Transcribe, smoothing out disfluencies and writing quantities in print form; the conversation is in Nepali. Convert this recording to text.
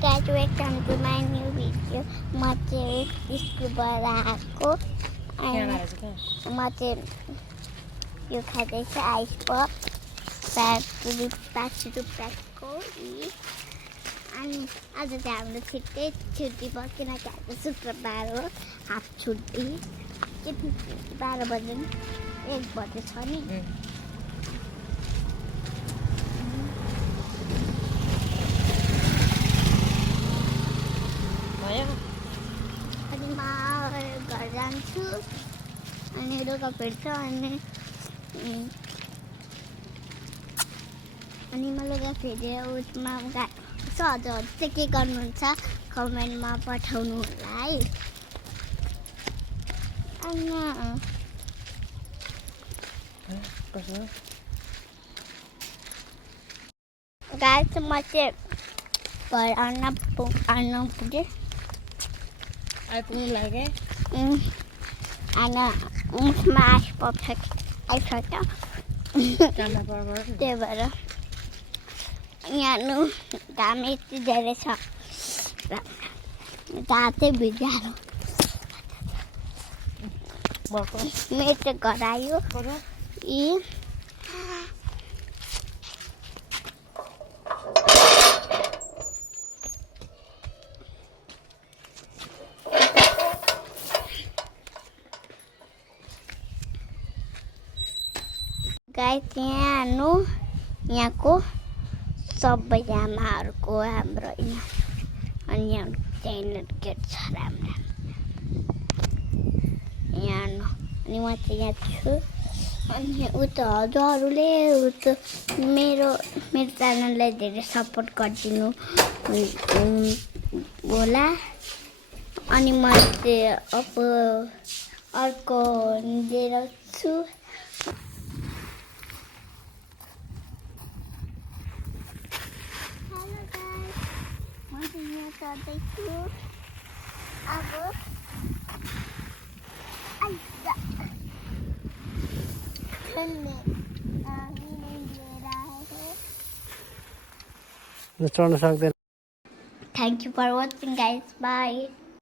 Guys, welcome to my new video. म चाहिँ स्कुलबाट आएको अनि म चाहिँ यो खाँदैछु आइस पप 5 रुपियाँको अनि आज चाहिँ हाम्रो छिट्टै छुट्टी भयो किनकि आज शुक्रबार हो हाफ छुट्टी के 12 बजे 1 बजे छ नि अनि म घर जान्छु अनि लुगा फेर्छु अनि म लुगा फेरेर उसमा हजुर चाहिँ के गर्नुहुन्छ कमेन्टमा पठाउनु होला है गाइस म चाहिँ घर आउन पुगेँ आइपुग्नु लाग्यो अनि उसमा आइसक्यो त्यही भएर यहाँ घाम यति धेरै छ जहाँ चाहिँ भिजायो मेरो चाहिँ घर आयो गाइस यहाँको सबै आमाहरूको हाम्रो अनि यहाँ च्यानल गेट छ राम्रो यहाँ अनि म चाहिँ यहाँ छु अनि उता हजुरहरूले मेरो च्यानललाई धेरै सपोर्ट गरिदिनु होला अनि म चाहिँ अब अर्को लिएर छु चढ्दैछु अब चढ्न सक्दैन Thank you for watching guys. Bye.